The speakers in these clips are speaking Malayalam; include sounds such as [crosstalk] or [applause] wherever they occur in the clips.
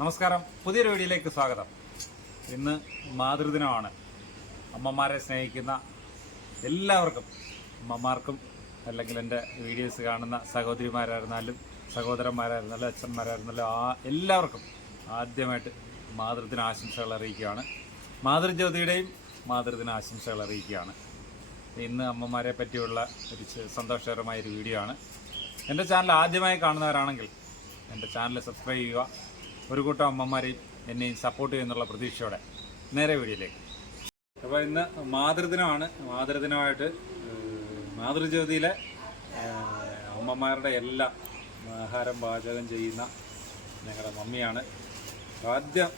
നമസ്കാരം. പുതിയൊരു വീഡിയോയിലേക്ക് സ്വാഗതം. ഇന്ന് മാതൃദിനമാണ്. അമ്മമാരെ സ്നേഹിക്കുന്ന എല്ലാവർക്കും അമ്മമാർക്കും അല്ലെങ്കിൽ എന്റെ വീഡിയോസ് കാണുന്ന സഹോദരിമാരായിരുന്നാലും സഹോദരന്മാരായിരുന്നാലും അച്ഛന്മാരായിരുന്നാലും ആ എല്ലാവർക്കും ആദ്യമായിട്ട് മാതൃദിന ആശംസകൾ അറിയിക്കുകയാണ്. മാതൃജ്യോതിയുടെയും മാതൃദിന ആശംസകൾ അറിയിക്കുകയാണ്. ഇന്ന് അമ്മമാരെ പറ്റിയുള്ള ഒരു സന്തോഷകരമായൊരു വീഡിയോ ആണ്. എന്റെ ചാനൽ ആദ്യമായി കാണുന്നവരാണെങ്കിൽ എന്റെ ചാനൽ സബ്സ്ക്രൈബ് ചെയ്യുക ഒരു കൂട്ടം അമ്മമാരെയും എന്നെയും സപ്പോർട്ട് ചെയ്യുന്നുള്ള പ്രതീക്ഷയോടെ നേരെ വീഡിയോയിലേക്ക് അപ്പോൾ ഇന്ന് മാതൃദിനമാണ്. മാതൃദിനമായിട്ട് മാതൃജ്യോതിയിലെ അമ്മമാരുടെ എല്ലാം ആഹാരം പാചകം ചെയ്യുന്ന ഞങ്ങളുടെ മമ്മിയാണ്. ആദ്യം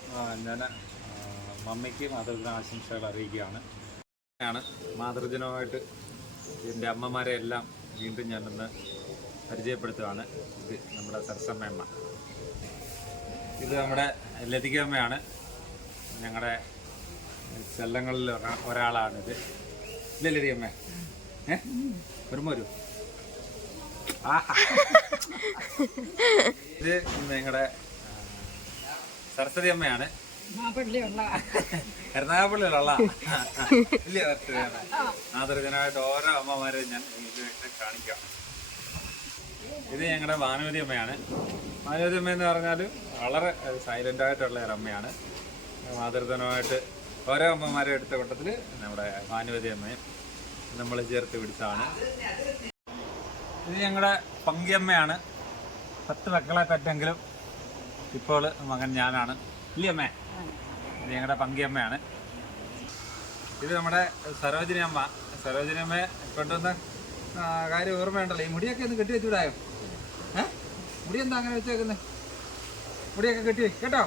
ഞാൻ മമ്മിക്ക് മാതൃദിന ആശംസകൾ അറിയിക്കുകയാണ്. ആണ് മാതൃദിനമായിട്ട് എന്റെ അമ്മമാരെ എല്ലാം വീണ്ടും ഞാനൊന്ന് പരിചയപ്പെടുത്തുകയാണ്. ഇത് നമ്മുടെ സരസമ്മയമ്മ. ഇത് നമ്മുടെ ലതികമ്മയാണ് ഞങ്ങളുടെ ചെല്ലങ്ങളിൽ ഒരാ- ഒരാളാണിത്. ഇല്ലേ ലതികമ്മ ഏ? വരുമ്പോ വരൂ. ഇത് ഞങ്ങളുടെ സരസ്വതി അമ്മയാണ്. എറണാകുളത്തിലുള്ള ഇല്ല അമ്മ? ആദരജനായിട്ട് ഓരോ അമ്മമാരെയും ഞാൻ കാണിക്കാം. ഇത് ഞങ്ങളുടെ വാനവതി അമ്മയാണ്. വാനവതി അമ്മ എന്ന് പറഞ്ഞാൽ വളരെ സൈലന്റ് ആയിട്ടുള്ള ഒരു അമ്മയാണ്. മാതൃദിനമായിട്ട് ഓരോ അമ്മമാരെ എടുത്ത കൂട്ടത്തിൽ നമ്മുടെ വാനവതി അമ്മയും നമ്മൾ ചേർത്ത് പിടിച്ചതാണ്. ഇത് ഞങ്ങളുടെ പങ്കിയമ്മയാണ് പത്ത് മക്കളെ പറ്റെങ്കിലും ഇപ്പോൾ മകൻ ഞാനാണ്. ഇല്ലേ അമ്മേ? ഇത് ഞങ്ങളുടെ പങ്കിയമ്മയാണ് ഇത് നമ്മുടെ സരോജിനി അമ്മ. സരോജിനി അമ്മയെ കൊണ്ടുവന്ന കാര്യം ഓർമ്മയുണ്ടല്ലോ. ഈ മുടിയൊക്കെ ഒന്ന് കെട്ടി വെച്ചുവിടായോ ഏ? മുടി എന്താ അങ്ങനെ വെച്ചേക്കുന്നത് മുടിയൊക്കെ കെട്ടി കേട്ടോ?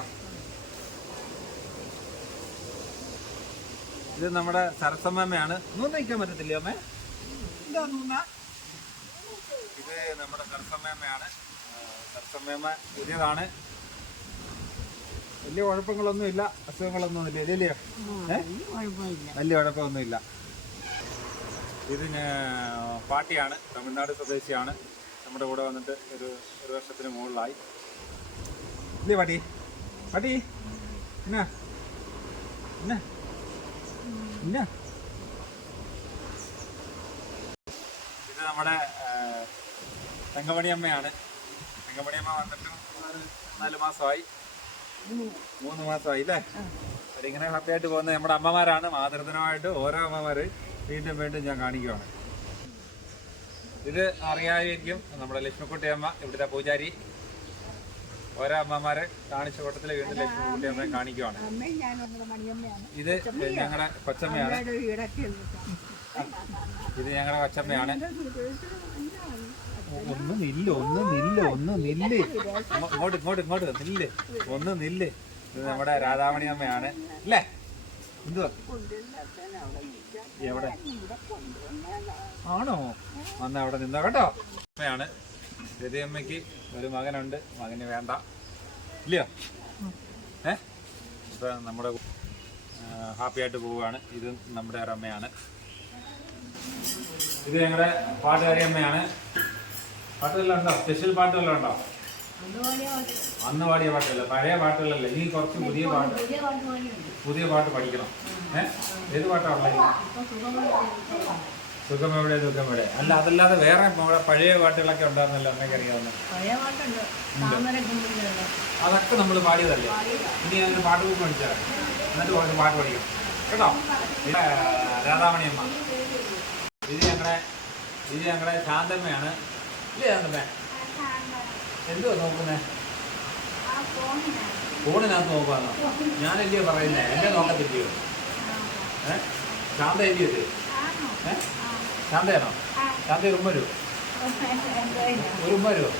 ഇത് നമ്മുടെ സരസമ്മയാണ് നൂന്ന് വയ്ക്കാൻ പറ്റത്തില്ലേ അമ്മേ? എന്താ നൂന്ന? ഇത് നമ്മുടെ സരസമ്മയാണ് സരസമ്മ പുതിയതാണ്. വലിയ കുഴപ്പങ്ങളൊന്നും ഇല്ല അസുഖങ്ങളൊന്നും ഇല്ല? ഇല്ലയോ വലിയ കുഴപ്പമൊന്നും ഇല്ല ഇത് പാട്ടിയാണ് തമിഴ്നാട് സ്വദേശിയാണ്. നമ്മുടെ കൂടെ വന്നിട്ട് ഒരു ഒരു വർഷത്തിന് മുകളിലായി. ഇല്ലേ പാട്ടി? പാട്ടി? എന്നാ എന്നാ എന്നാ ഇത് നമ്മുടെ തങ്കമണിയമ്മയാണ്. തങ്കമണി അമ്മയാണ് തങ്കമണി അമ്മ വന്നിട്ട് നാല് മാസമായി. മൂന്ന് മാസമായി അല്ലേ? അവരിങ്ങനെ ഹാപ്പിയായിട്ട് പോകുന്നത് പോകുന്ന നമ്മുടെ അമ്മമാരാണ്. മാതൃദിനമായിട്ട് ഓരോ അമ്മമാര്. വീണ്ടും വീണ്ടും ഞാൻ കാണിക്കുവാണ്. ഇത് അറിയാമായിരിക്കും നമ്മുടെ ലക്ഷ്മിക്കുട്ടി അമ്മ ഇവിടുത്തെ പൂജാരി. ഓരോ അമ്മമാരെ കാണിച്ച കൂട്ടത്തിൽ വീണ്ടും ലക്ഷ്മിക്കുട്ടി അമ്മയെ കാണിക്കുവാണ്. ഇത് ഞങ്ങളുടെ കൊച്ചമ്മയാണ്. ഇത് ഞങ്ങളുടെ കൊച്ചമ്മയാണ്. ഒന്ന് നില്ല് ഒന്ന് നില്ല് ഒന്ന് നില്ല്. ഇങ്ങോട്ട് ഇങ്ങോട്ട് ഇങ്ങോട്ട് നില്ല്. ഒന്ന് നില്ല്. ഇത് നമ്മുടെ രാധാമണി അമ്മയാണ് അല്ലേ? എവിടെ? ആണോ? വന്ന അവിടെ നിന്ന കേട്ടോ? അമ്മയാണ്. രതിയമ്മയ്ക്ക് ഒരു മകനുണ്ട്. മകന് വേണ്ട. ഇല്ലയോ? ഏ? ഇപ്പൊ നമ്മുടെ ഹാപ്പി ആയിട്ട് പോവുകയാണ്. ഇത് നമ്മുടെ ഒരമ്മയാണ് ഇത് ഞങ്ങളുടെ പാട്ടുകാരി അമ്മയാണ്. പാട്ട് വല്ലതും ഉണ്ടോ? സ്പെഷ്യൽ പാട്ട് ഉണ്ടോ? അന്ന് പാടിയ പാട്ടല്ല പഴയ പാട്ടുകളല്ല. ഇനി കുറച്ച് പുതിയ പാട്ട്. പുതിയ പാട്ട് പഠിക്കണം. ഏഹ് ഏത് പാട്ടാണ് സുഖം എവിടെ? ദുഃഖം എവിടെ? അല്ല അതല്ലാതെ വേറെ നമ്മുടെ പഴയ പാട്ടുകളൊക്കെ ഉണ്ടായിരുന്നല്ലോ അമ്മയ്ക്ക് അറിയാവുന്ന. അതൊക്കെ നമ്മൾ പാടിയതല്ലേ? ഇനി അതിന് പാട്ട് ബുക്ക് പഠിച്ചാൽ എന്നിട്ട് കുറച്ച് പാട്ട് പഠിക്കണം. കേട്ടോ? രാധാമണിയമ്മ. രാധാമണി അമ്മ ഇത് ഞങ്ങളുടെ ഇത് ഞങ്ങളുടെ ശാന്തമ്മയാണ്. ഇല്ലേ ശാന്തമ്മ? എന്തുവാ നോക്കുന്നേ? ഫോണിനകത്ത് നോക്കാന്നോ ഞാനല്ലയോ പറയുന്നേ? എന്നെ നോക്കത്തില്ലയോ? ഏ? ശാന്ത അല്ലയോ ഇത് ഏ? ശാന്തയാണോ? ശാന്ത ഉമ്മ വരുമോ ഒരു ഉമ്മ വരുമോ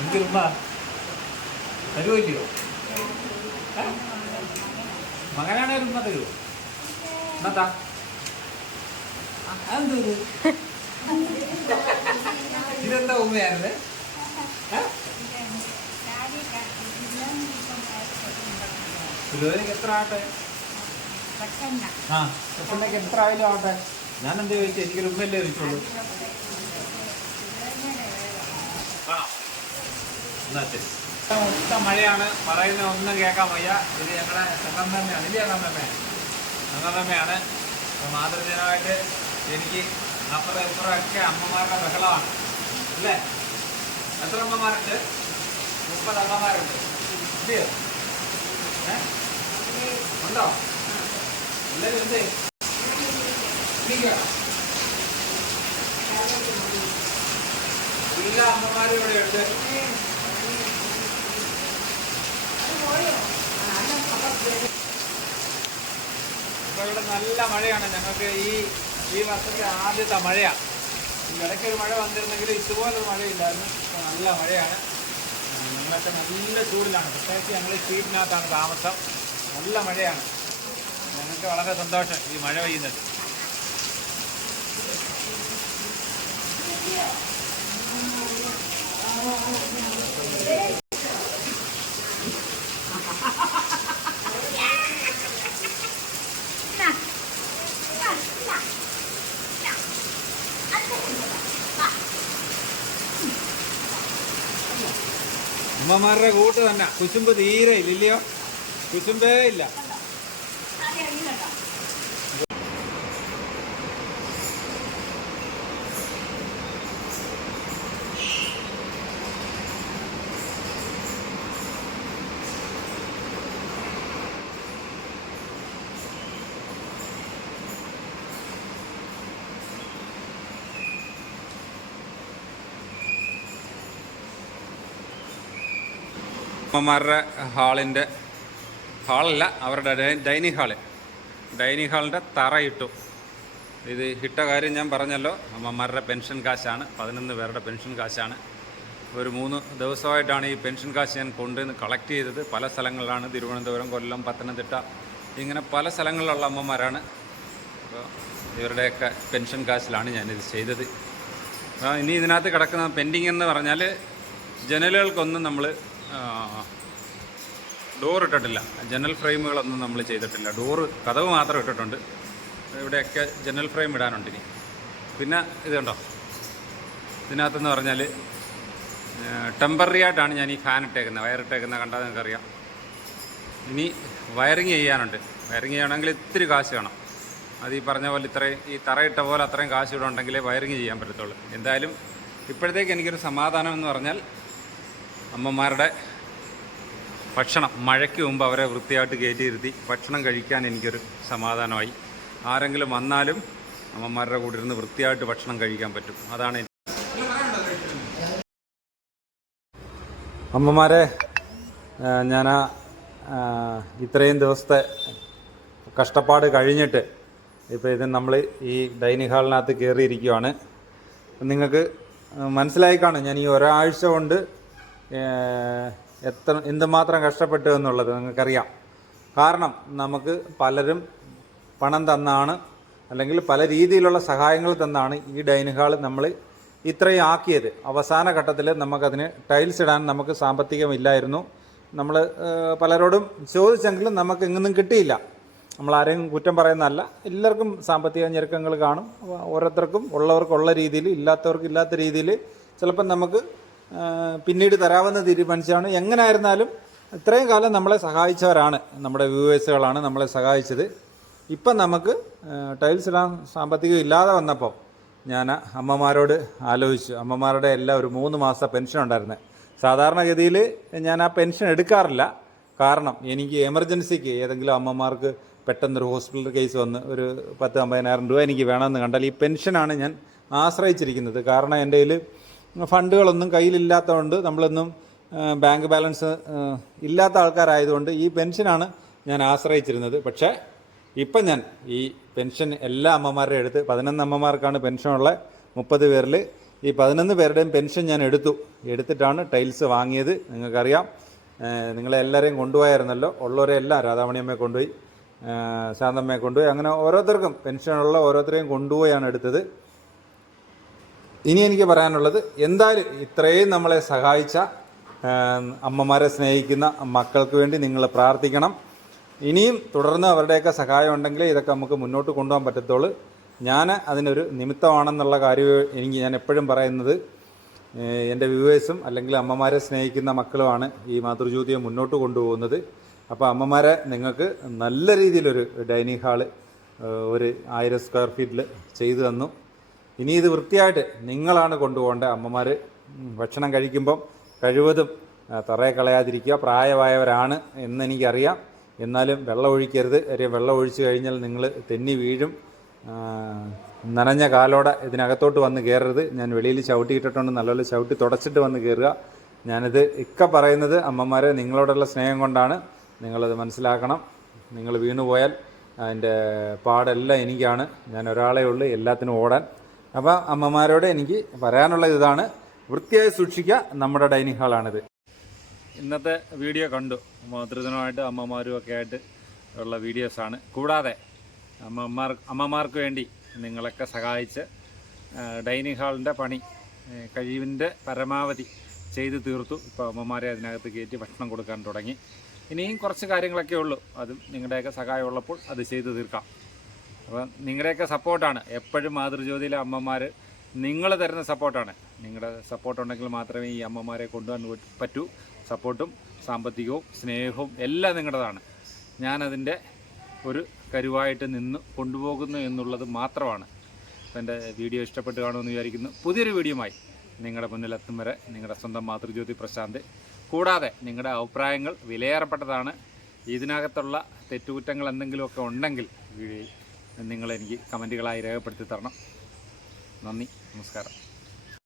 എനിക്ക് ഉമ്മ തരുമോ ഇല്ലയോ? മകനാണെ ഒരു ഉമ്മ തരുമോ എന്നാ അതെന്തോ [laughs] ഇതെന്താ ഉമ്മയായിരുന്നേ? എത്ര ആട്ടെ ആ എത്ര ആയാലും ആവട്ടെ ഞാൻ എന്താ ചോദിച്ചാൽ എനിക്ക് ഉമ്മയല്ലേ ചോദിച്ചോളൂ എന്നാ മഴയാണ്. പറയുന്ന ഒന്നും കേൾക്കാൻ വയ്യ. ഇത് ഞങ്ങളുടെ സംഗമയാണ് ഇല്ലേ സംഗമേ സംഗമയാണ് മാതൃദിനമായിട്ട് എനിക്ക് അപ്പുറം ഇപ്പുറം ഒക്കെ അമ്മമാരുടെ ബഹളമാണ്. അല്ലേ? എത്ര അമ്മമാരുണ്ട്? മുപ്പത് അമ്മമാരുണ്ട്. ഇല്ലയോ? ഉണ്ടോ? എല്ലാവരും എന്തേ. എല്ലാ അമ്മമാരും ഇവിടെ ഉണ്ട്. ഇപ്പൊ ഇവിടെ നല്ല മഴയാണ്. ഞങ്ങൾക്ക് ഈ ഈ വർഷത്തെ ആദ്യത്തെ മഴയാണ്. ഇടയ്ക്ക് ഒരു മഴ വന്നിരുന്നെങ്കിൽ ഇതുപോലൊരു മഴയില്ലായിരുന്നു. നല്ല മഴയാണ്. ഞങ്ങളൊക്കെ നല്ല ചൂടിലാണ്. പ്രത്യേകിച്ച് ഞങ്ങൾ സ്ട്രീറ്റിനകത്താണ് താമസം. നല്ല മഴയാണ്. ഞങ്ങൾക്ക് വളരെ സന്തോഷം ഈ മഴ പെയ്യുന്നത്. അമ്മമാരുടെ കൂട്ട് തന്നെ. കുശുമ്പ് തീരെ ഇല്ലയോ കുശുമ്പേ ഇല്ല. അമ്മമാരുടെ ഹാളിന്റെ ഹാളല്ല അവരുടെ ഡൈനിങ് ഹാൾ. ഡൈനിങ് ഹാളിന്റെ തറയിട്ടു ഇത് ഇട്ട കാര്യം ഞാൻ പറഞ്ഞല്ലോ അമ്മമാരുടെ പെൻഷൻ കാശാണ് പതിനൊന്ന് പേരുടെ പെൻഷൻ കാശാണ്. ഒരു മൂന്ന് ദിവസമായിട്ടാണ് ഈ പെൻഷൻ കാശ് ഞാൻ കൊണ്ടുവന്ന് കളക്ട് ചെയ്തത്. പല സ്ഥലങ്ങളിലാണ് തിരുവനന്തപുരം കൊല്ലം പത്തനംതിട്ട ഇങ്ങനെ പല സ്ഥലങ്ങളിലുള്ള അമ്മമാരാണ്. അപ്പോൾ ഇവരുടെയൊക്കെ പെൻഷൻ കാശിലാണ് ഞാനിത് ചെയ്തത്. ഇനി ഇതിനകത്ത് കിടക്കുന്ന പെൻഡിങ് എന്ന് പറഞ്ഞാൽ ജനലുകൾക്കൊന്നും നമ്മൾ ഡോർ ഇട്ടിട്ടില്ല. ജനൽ ഫ്രെയിമുകളൊന്നും നമ്മൾ ചെയ്തിട്ടില്ല. ഡോറ് കഥവ് മാത്രം ഇട്ടിട്ടുണ്ട്. ഇവിടെയൊക്കെ ജനൽ ഫ്രെയിം ഇടാനുണ്ട് ഇനി. പിന്നെ ഇതുണ്ടോ ഇതിനകത്തെന്ന് പറഞ്ഞാൽ ടെമ്പററി ആയിട്ടാണ് ഞാൻ ഈ ഫാൻ ഇട്ടേക്കുന്നത്. വയറിട്ടേക്കുന്നത് കണ്ടാൽ നിങ്ങൾക്കറിയാം. ഇനി വയറിങ് ചെയ്യാനുണ്ട്. വയറിങ് ചെയ്യണമെങ്കിൽ ഇത്തിരി കാശ് വേണം. അത് ഈ പറഞ്ഞ പോലെ ഇത്രയും ഈ തറയിട്ട പോലെ അത്രയും കാശ് ഇവിടെ ഉണ്ടെങ്കിലേ വയറിങ് ചെയ്യാൻ പറ്റത്തുള്ളൂ. എന്തായാലും ഇപ്പോഴത്തേക്ക് എനിക്കൊരു സമാധാനം എന്ന് പറഞ്ഞാൽ അമ്മമാരുടെ ഭക്ഷണം മഴയ്ക്ക് മുമ്പ് അവരെ വൃത്തിയായിട്ട് കയറ്റിയിരുത്തി ഭക്ഷണം കഴിക്കാൻ എനിക്കൊരു സമാധാനമായി. ആരെങ്കിലും വന്നാലും അമ്മമാരുടെ കൂടെ ഇരുന്ന് വൃത്തിയായിട്ട് ഭക്ഷണം കഴിക്കാൻ പറ്റും. അതാണ് അമ്മമാരെ ഞാൻ ഇത്രയും ദിവസത്തെ കഷ്ടപ്പാട് കഴിഞ്ഞിട്ട് ഇപ്പോൾ ഇത് നമ്മൾ ഈ ഡൈനിങ് ഹാളിനകത്ത് കയറിയിരിക്കുവാണ് നിങ്ങൾക്ക് മനസ്സിലായി ഞാൻ ഈ ഒരാഴ്ച കൊണ്ട് എത്ര എന്തുമാത്രം കഷ്ടപ്പെട്ടു എന്നുള്ളത് നിങ്ങൾക്കറിയാം. കാരണം നമുക്ക് പലരും പണം തന്നാണ് അല്ലെങ്കിൽ പല രീതിയിലുള്ള സഹായങ്ങൾ തന്നാണ് ഈ ഡൈനിങ് ഹാൾ നമ്മൾ ഇത്രയും ആക്കിയത്. അവസാന ഘട്ടത്തിൽ നമുക്കതിന് ടൈൽസ് ഇടാൻ നമുക്ക് സാമ്പത്തികമില്ലായിരുന്നു. നമ്മൾ പലരോടും ചോദിച്ചെങ്കിലും നമുക്ക് എങ്ങൊന്നും കിട്ടിയില്ല. നമ്മൾ ആരെയും കുറ്റം പറയുന്നതല്ല. എല്ലാവർക്കും സാമ്പത്തിക ഞെരുക്കങ്ങൾ കാണും. ഓരോരുത്തർക്കും ഉള്ളവർക്കുള്ള രീതിയിൽ ഇല്ലാത്തവർക്ക് ഇല്ലാത്ത രീതിയിൽ ചിലപ്പം നമുക്ക് പിന്നീട് തരാമെന്ന് തീരുമാനിച്ചാണ് എങ്ങനെ ആയിരുന്നാലും ഇത്രയും കാലം നമ്മളെ സഹായിച്ചവരാണ്. നമ്മുടെ വ്യൂവേഴ്സുകളാണ് നമ്മളെ സഹായിച്ചത്. ഇപ്പം നമുക്ക് ടൈൽസ് ഇടാൻ സാമ്പത്തികം ഇല്ലാതെ വന്നപ്പോൾ ഞാൻ അമ്മമാരോട് ആലോചിച്ചു. അമ്മമാരുടെ എല്ലാം ഒരു മൂന്ന് മാസത്തെ പെൻഷൻ ഉണ്ടായിരുന്നത് സാധാരണഗതിയിൽ ഞാൻ ആ പെൻഷൻ എടുക്കാറില്ല. കാരണം എനിക്ക് എമർജൻസിക്ക് ഏതെങ്കിലും അമ്മമാർക്ക് പെട്ടെന്നൊരു ഹോസ്പിറ്റൽ കേസ് വന്ന് ഒരു പത്ത് അമ്പതിനായിരം രൂപ എനിക്ക് വേണമെന്ന് കണ്ടാൽ ഈ പെൻഷനാണ് ഞാൻ ആശ്രയിച്ചിരിക്കുന്നത്. കാരണം എന്റെ കയ്യിൽ ഫണ്ടുകളൊന്നും കയ്യിലില്ലാത്തതുകൊണ്ട് നമ്മളൊന്നും ബാങ്ക് ബാലൻസ് ഇല്ലാത്ത ആൾക്കാരായതുകൊണ്ട് ഈ പെൻഷനാണ് ഞാൻ ആശ്രയിച്ചിരുന്നത്. പക്ഷേ ഇപ്പം ഞാൻ ഈ പെൻഷൻ എല്ലാ അമ്മമാരുടെ എടുത്ത് പതിനൊന്ന് അമ്മമാർക്കാണ് പെൻഷനുള്ള മുപ്പത് പേരിൽ ഈ പതിനൊന്ന് പേരുടെയും പെൻഷൻ ഞാൻ എടുത്തു. എടുത്തിട്ടാണ് ടൈൽസ് വാങ്ങിയത് നിങ്ങൾക്കറിയാം. നിങ്ങളെ എല്ലാവരെയും കൊണ്ടുപോയായിരുന്നല്ലോ. ഉള്ളവരെ എല്ലാം രാധാമണിയമ്മയെ കൊണ്ടുപോയി ശാന്തമ്മയെ കൊണ്ടുപോയി അങ്ങനെ ഓരോരുത്തർക്കും പെൻഷനുള്ള ഓരോരുത്തരെയും കൊണ്ടുപോയാണ് എടുത്തത്. ഇനി എനിക്ക് പറയാനുള്ളത് എന്തായാലും ഇത്രയും നമ്മളെ സഹായിച്ച അമ്മമാരെ സ്നേഹിക്കുന്ന മക്കൾക്ക് വേണ്ടി നിങ്ങൾ പ്രാർത്ഥിക്കണം. ഇനിയും തുടർന്ന് അവരുടെയൊക്കെ സഹായം ഉണ്ടെങ്കിൽ ഇതൊക്കെ നമുക്ക് മുന്നോട്ട് കൊണ്ടുപോകാൻ പറ്റത്തുള്ളൂ. ഞാൻ അതിനൊരു നിമിത്തമാണെന്നുള്ള കാര്യം എനിക്ക് ഞാൻ എപ്പോഴും പറയുന്നത്. എന്റെ വ്യൂവേഴ്സും അല്ലെങ്കിൽ അമ്മമാരെ സ്നേഹിക്കുന്ന മക്കളുമാണ് ഈ മാതൃജ്യോതിയെ മുന്നോട്ട് കൊണ്ടുപോകുന്നത്. അപ്പോൾ അമ്മമാരെ നിങ്ങൾക്ക് നല്ല രീതിയിലൊരു ഡൈനിങ് ഹാൾ ഒരു ആയിരം സ്ക്വയർ ഫീറ്റിൽ ചെയ്തു തന്നു. ഇനി ഇത് വൃത്തിയായിട്ട് നിങ്ങളാണ് കൊണ്ടുപോകേണ്ടത് അമ്മമാർ ഭക്ഷണം കഴിക്കുമ്പം കഴിവതും തറയെ കളയാതിരിക്കുക. പ്രായമായവരാണ് എന്നെനിക്കറിയാം. എന്നാലും വെള്ളം ഒഴിക്കരുത്. കാര്യം വെള്ളം ഒഴിച്ചു കഴിഞ്ഞാൽ നിങ്ങൾ തെന്നി വീഴും. നനഞ്ഞ കാലോടെ ഇതിനകത്തോട്ട് വന്ന് കയറരുത് ഞാൻ വെളിയിൽ ചവിട്ടിയിട്ടിട്ടുണ്ട്. നല്ലപോലെ ചവിട്ടി തുടച്ചിട്ട് വന്ന് കയറുക ഞാനിത് ഇക്ക പറയുന്നത് അമ്മമാരെ നിങ്ങളോടുള്ള സ്നേഹം കൊണ്ടാണ്. നിങ്ങളത് മനസ്സിലാക്കണം. നിങ്ങൾ വീണുപോയാൽ അതിന്റെ പാടെല്ലാം എനിക്കാണ്. ഞാൻ ഒരാളേ ഉള്ളൂ. എല്ലാത്തിനും ഓടാൻ. അപ്പോൾ അമ്മമാരോട് എനിക്ക് പറയാനുള്ള ഇതാണ്. വൃത്തിയായി സൂക്ഷിക്കുക നമ്മുടെ ഡൈനിങ് ഹാളാണിത്. ഇന്നത്തെ വീഡിയോ കണ്ടു. മാതൃദിനമായിട്ട് അമ്മമാരും ഒക്കെ ആയിട്ട് ഉള്ള വീഡിയോസാണ് കൂടാതെ അമ്മമാർ അമ്മമാർക്ക് വേണ്ടി നിങ്ങളൊക്കെ സഹായിച്ച് ഡൈനിങ് ഹാളിന്റെ പണി കഴിവിന്റെ പരമാവധി ചെയ്ത് തീർത്തു. ഇപ്പോൾ അമ്മമാരെ അതിനകത്ത് കയറ്റി ഭക്ഷണം കൊടുക്കാൻ തുടങ്ങി. ഇനിയും കുറച്ച് കാര്യങ്ങളൊക്കെ ഉള്ളൂ. അതും നിങ്ങളുടെയൊക്കെ സഹായമുള്ളപ്പോൾ അത് ചെയ്തു തീർക്കാം. അപ്പം നിങ്ങളുടെയൊക്കെ സപ്പോർട്ടാണ്. എപ്പോഴും മാതൃജ്യോതിയിലെ അമ്മമാർ നിങ്ങൾ തരുന്ന സപ്പോർട്ടാണ്. നിങ്ങളുടെ സപ്പോർട്ട് ഉണ്ടെങ്കിൽ മാത്രമേ ഈ അമ്മമാരെ കൊണ്ടുപോകാൻ പറ്റൂ. സപ്പോർട്ടും സാമ്പത്തികവും സ്നേഹവും എല്ലാം നിങ്ങളുടേതാണ്. ഞാനതിന്റെ ഒരു കരുവായിട്ട് നിന്ന് കൊണ്ടുപോകുന്നു എന്നുള്ളത് മാത്രമാണ്. എന്റെ വീഡിയോ ഇഷ്ടപ്പെട്ട് കാണുമെന്ന് വിചാരിക്കുന്നു. പുതിയൊരു വീഡിയോമായി നിങ്ങളുടെ മുന്നിലെത്തും വരെ നിങ്ങളുടെ സ്വന്തം മാതൃജ്യോതി പ്രശാന്ത്. കൂടാതെ നിങ്ങളുടെ അഭിപ്രായങ്ങൾ വിലയേറപ്പെട്ടതാണ്. ഇതിനകത്തുള്ള തെറ്റുകുറ്റങ്ങൾ എന്തെങ്കിലുമൊക്കെ ഉണ്ടെങ്കിൽ എനിക്ക് കമന്റുകളായി രേഖപ്പെടുത്തി തരണം. നന്ദി. നമസ്കാരം.